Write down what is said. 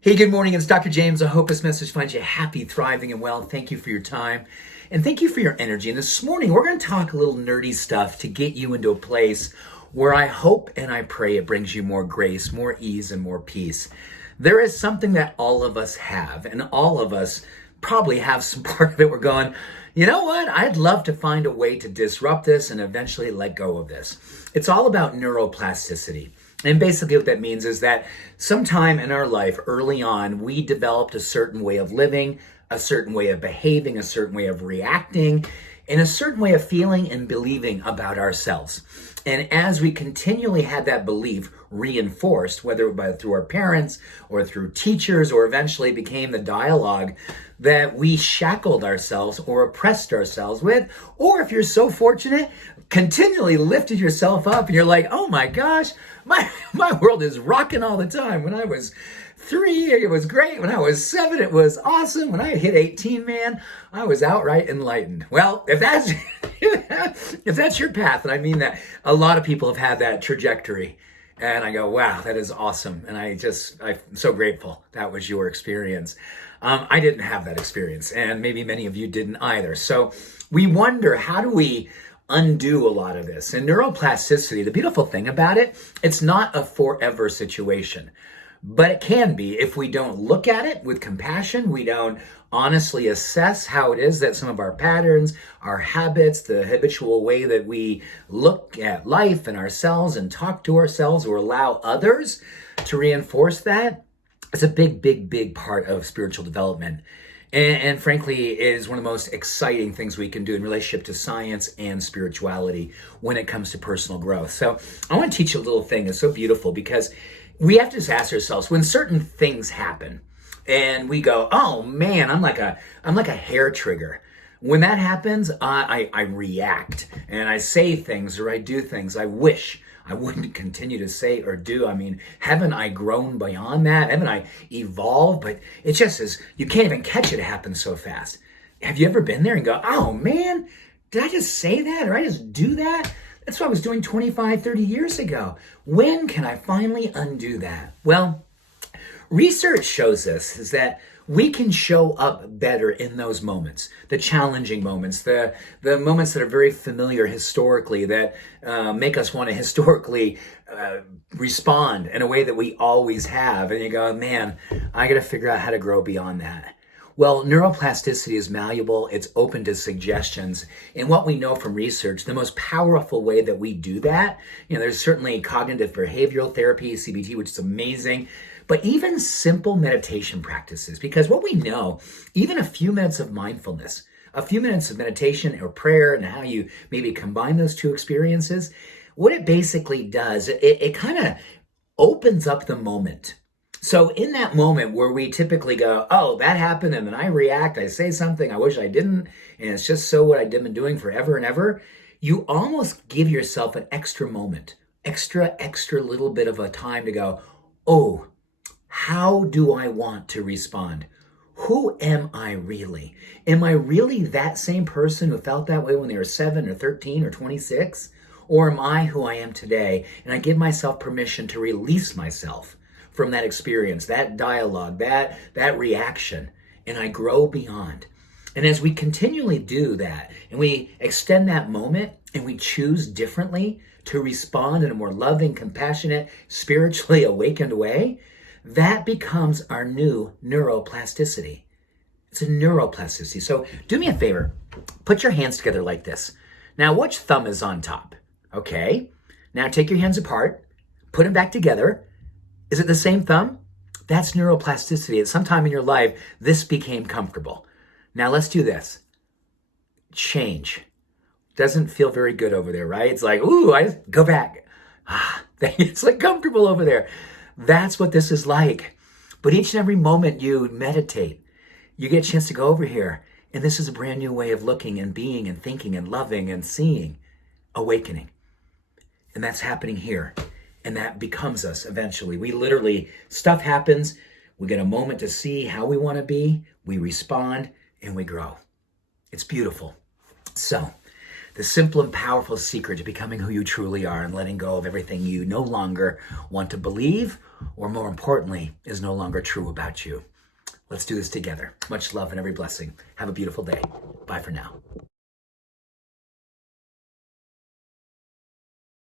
Hey, good morning. It's Dr. James. I hope this message finds you happy, thriving, and well. Thank you for your time and thank you for your energy. And this morning, we're going to talk a little nerdy stuff to get you into a place where I hope and I pray it brings you more grace, more ease, and more peace. There is something that all of us have, and all of us probably have some part of it. We're going, you know what? I'd love to find a way to disrupt this and eventually let go of this. It's all about neuroplasticity. And basically what that means is that sometime in our life, early on, we developed a certain way of living, a certain way of behaving, a certain way of reacting, and a certain way of feeling and believing about ourselves. And as we continually had that belief reinforced, whether through our parents or through teachers, or eventually became the dialogue that we shackled ourselves or oppressed ourselves with, or if you're so fortunate, continually lifted yourself up and you're like, oh my gosh, my world is rocking all the time. When I was 3, it was great. When I was 7, it was awesome. When I hit 18, man, I was outright enlightened. Well, if that's if that's your path, and I mean that, a lot of people have had that trajectory. And I go, wow, that is awesome. And I'm so grateful that was your experience. I didn't have that experience, and maybe many of you didn't either. So we wonder, how do we undo a lot of this? And neuroplasticity, the beautiful thing about it, it's not a forever situation, but it can be if we don't look at it with compassion. We don't honestly assess how it is that some of our patterns, our habits, the habitual way that we look at life and ourselves and talk to ourselves or allow others to reinforce that. It's a big part of spiritual development. And frankly, it is one of the most exciting things we can do in relationship to science and spirituality when it comes to personal growth. So I want to teach you a little thing that's so beautiful, because we have to just ask ourselves, when certain things happen and we go, oh man, I'm like a hair trigger. When that happens, I react and I say things or I do things I wish I wouldn't continue to say or do. I mean, haven't I grown beyond that? Haven't I evolved? But it just is, you can't even catch it. It happens so fast. Have you ever been there and go, oh man, did I just say that? Or I just do that? That's what I was doing 25, 30 years ago. When can I finally undo that? Well, research shows us is that we can show up better in those moments, the challenging moments, the moments that are very familiar historically, that make us want to historically respond in a way that we always have. And you go, man, I got to figure out how to grow beyond that. Well, neuroplasticity is malleable. It's open to suggestions. And what we know from research, the most powerful way that we do that, there's certainly cognitive behavioral therapy, CBT, which is amazing, but even simple meditation practices. Because what we know, even a few minutes of mindfulness, a few minutes of meditation or prayer, and how you maybe combine those two experiences, what it basically does, it kind of opens up the moment. So in that moment where we typically go, oh, that happened, and then I react, I say something I wish I didn't, and it's just so what I've been doing forever and ever, you almost give yourself an extra moment, extra little bit of a time to go, oh, how do I want to respond? Who am I really? Am I really that same person who felt that way when they were 7 or 13 or 26? Or am I who I am today? And I give myself permission to release myself from that experience, that dialogue, that reaction, and I grow beyond. And as we continually do that, and we extend that moment, and we choose differently to respond in a more loving, compassionate, spiritually awakened way, that becomes our new neuroplasticity. It's a neuroplasticity. So do me a favor, put your hands together like this. Now, which thumb is on top? Okay. Now take your hands apart, put them back together. Is it the same thumb? That's neuroplasticity. At some time in your life, this became comfortable. Now let's do this. Change. Doesn't feel very good over there, right? It's like, ooh, I just go back. It's like comfortable over there. That's what this is like. But each and every moment you meditate, you get a chance to go over here. And this is a brand new way of looking and being and thinking and loving and seeing, awakening. And that's happening here. And that becomes us eventually. We literally, stuff happens. We get a moment to see how we want to be. We respond and we grow. It's beautiful. So the simple and powerful secret to becoming who you truly are and letting go of everything you no longer want to believe, or more importantly, is no longer true about you. Let's do this together. Much love and every blessing. Have a beautiful day. Bye for now.